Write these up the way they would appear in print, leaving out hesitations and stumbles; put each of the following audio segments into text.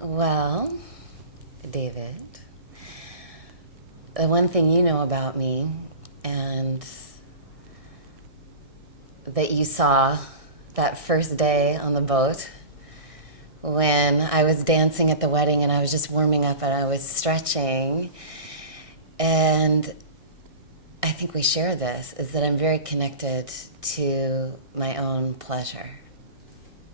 Well, David, the one thing you know about me and that you saw that first day on the boat when I was dancing at the wedding and I was just warming up and I was stretching. And I think we share this, is that I'm very connected to my own pleasure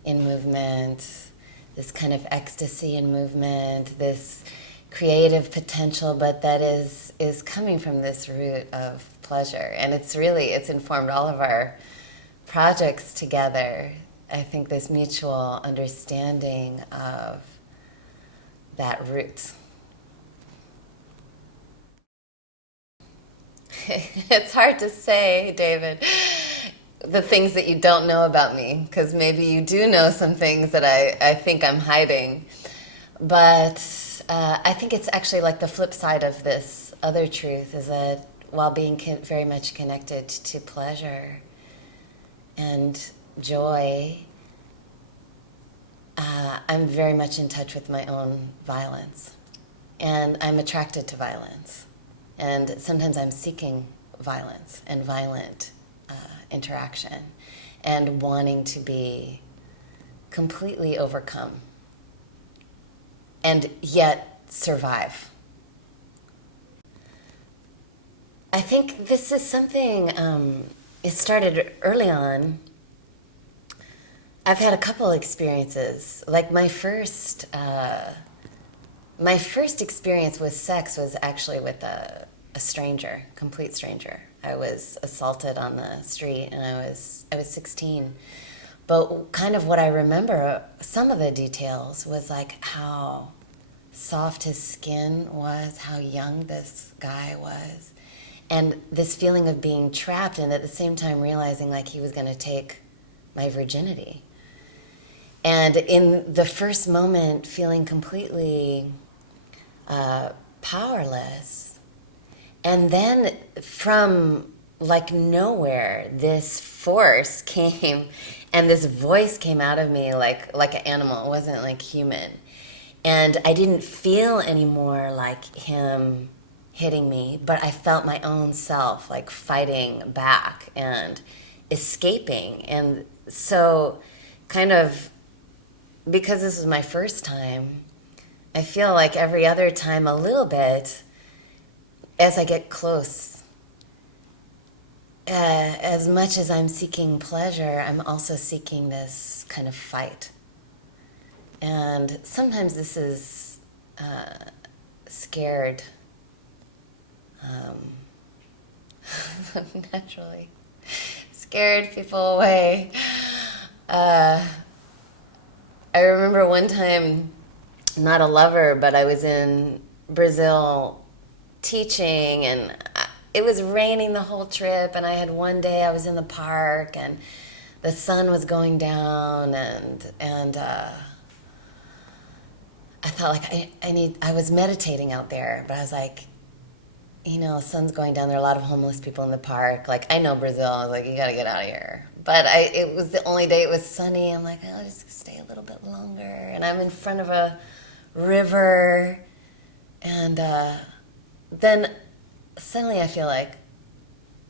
in movement, this kind of ecstasy in movement, this creative potential, but that is coming from this root of pleasure. And it's informed all of our projects together. I think this mutual understanding of that root. It's hard to say, David, the things that you don't know about me, because maybe you do know some things that I think I'm hiding. But I think it's actually like the flip side of this other truth is that while being very much connected to pleasure and joy, I'm very much in touch with my own violence. And I'm attracted to violence. And sometimes I'm seeking violence and violent interaction and wanting to be completely overcome and yet survive. I think this is something, it started early on. I've had a couple experiences. Like my first experience with sex was actually with a stranger, complete stranger. I was assaulted on the street, and I was 16. But kind of what I remember, some of the details was like how soft his skin was, how young this guy was, and this feeling of being trapped, and at the same time realizing like he was going to take my virginity. And in the first moment, feeling completely powerless. And then from like nowhere, this force came and this voice came out of me like an animal. It wasn't like human. And I didn't feel anymore like him hitting me, but I felt my own self like fighting back and escaping. And so kind of, because this was my first time, I feel like every other time a little bit, as I get close, as much as I'm seeking pleasure, I'm also seeking this kind of fight. And sometimes this is scared, naturally, scared people away. I remember one time, not a lover, but I was in Brazil teaching, and it was raining the whole trip, and I had one day I was in the park, and the sun was going down, and I thought like I was meditating out there, but I was like, the sun's going down, there are a lot of homeless people in the park, like I know Brazil, I was like, you gotta get out of here. But it was the only day it was sunny. I'm like, I'll just stay a little bit longer. And I'm in front of a river. And then suddenly I feel like,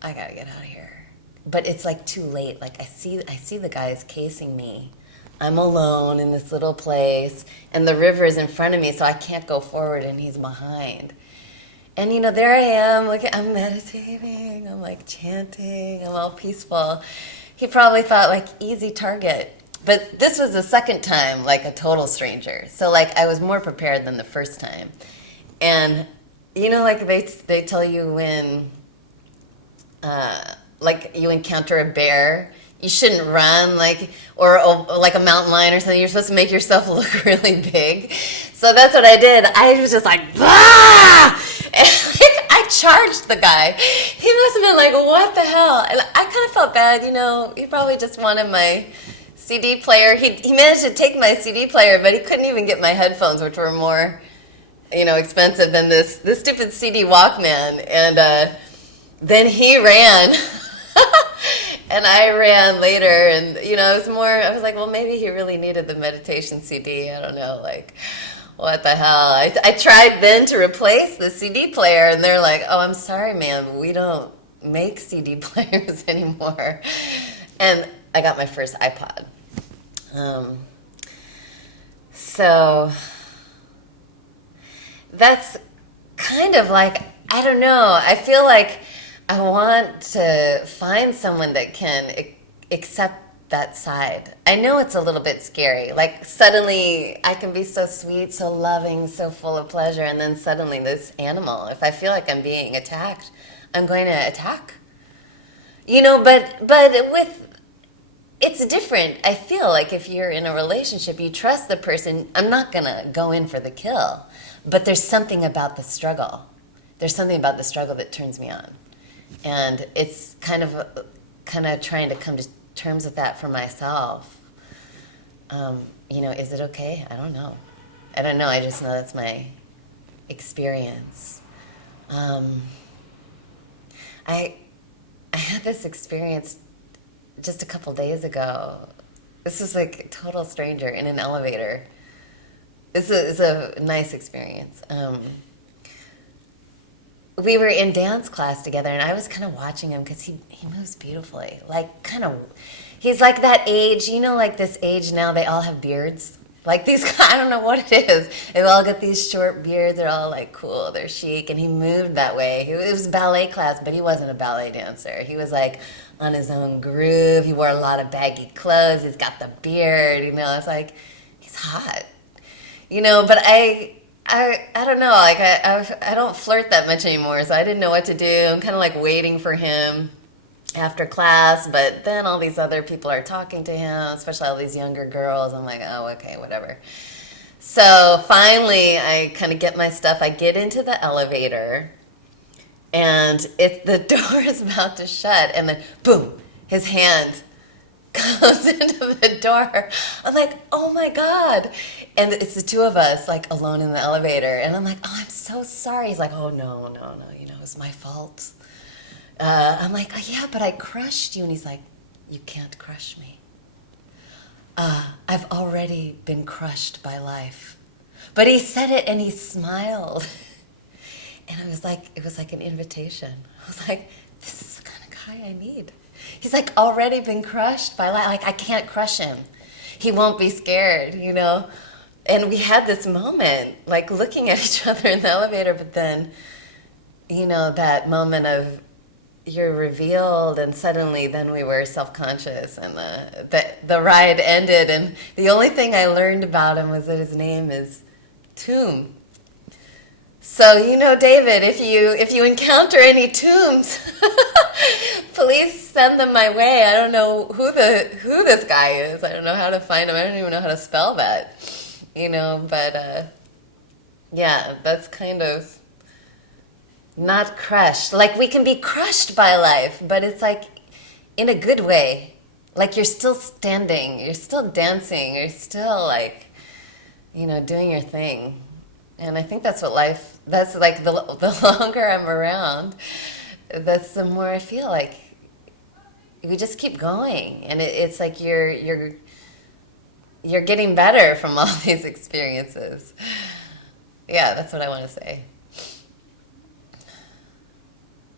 I gotta get out of here. But it's like too late. Like I see the guys casing me. I'm alone in this little place. And the river is in front of me, so I can't go forward and he's behind. And there I am, like I'm meditating, I'm like chanting, I'm all peaceful. He probably thought like easy target. But this was the second time, like a total stranger. So like I was more prepared than the first time. And like they tell you when like you encounter a bear, you shouldn't run, like or like a mountain lion or something. You're supposed to make yourself look really big. So that's what I did. I was just like, ah! And, like, I charged the guy. He must have been like, what the hell? And I kind of felt bad, He probably just wanted my CD player. He managed to take my CD player, but he couldn't even get my headphones, which were more, expensive than this stupid CD Walkman. And then he ran. And I ran later, and it was more, I was like, well, maybe he really needed the meditation CD, I don't know, like, what the hell? I tried then to replace the CD player, and they're like, oh, I'm sorry, ma'am, we don't make CD players anymore. And I got my first iPod. So that's kind of like, I don't know, I feel like I want to find someone that can accept that side. I know it's a little bit scary. Like suddenly I can be so sweet, so loving, so full of pleasure, and then suddenly this animal, if I feel like I'm being attacked, I'm going to attack. But with it's different. I feel like if you're in a relationship, you trust the person. I'm not going to go in for the kill, but there's something about the struggle. There's something about the struggle that turns me on. And it's kind of trying to come to terms with that for myself. Is it okay? I don't know. I just know that's my experience. I had this experience just a couple days ago. This was like a total stranger in an elevator. This is a nice experience. We were in dance class together, and I was kind of watching him because he moves beautifully. He's like that age, like this age now, they all have beards. Like these guys, I don't know what it is. They all got these short beards. They're all like cool. They're chic, and he moved that way. It was ballet class, but he wasn't a ballet dancer. He was like on his own groove. He wore a lot of baggy clothes. He's got the beard. It's like he's hot. But I don't know. Like I don't flirt that much anymore, so I didn't know what to do. I'm kind of like waiting for him after class, but then all these other people are talking to him, especially all these younger girls. I'm like, oh, okay, whatever. So finally, I kind of get my stuff. I get into the elevator, and the door is about to shut, and then boom, his hand goes into the door. I'm like, oh my God. And it's the two of us like alone in the elevator. And I'm like, oh, I'm so sorry. He's like, oh, no, it's my fault. I'm like, oh, yeah, but I crushed you. And he's like, you can't crush me. I've already been crushed by life. But he said it and he smiled. And it was like an invitation. I was like, this is the kind of guy I need. He's like already been crushed by life. Like I can't crush him. He won't be scared, And we had this moment, like looking at each other in the elevator, but then, that moment of you're revealed, and suddenly then we were self-conscious, and the ride ended, and the only thing I learned about him was that his name is Tomb. So, David, if you encounter any tombs, please send them my way. I don't know who this guy is. I don't know how to find him. I don't even know how to spell that. But yeah, that's kind of not crushed. Like we can be crushed by life, but it's like in a good way. Like you're still standing, you're still dancing, you're still like, doing your thing. And I think that's what that's like the longer I'm around, that's the more I feel like we just keep going. And it's like you're getting better from all these experiences. Yeah, that's what I want to say.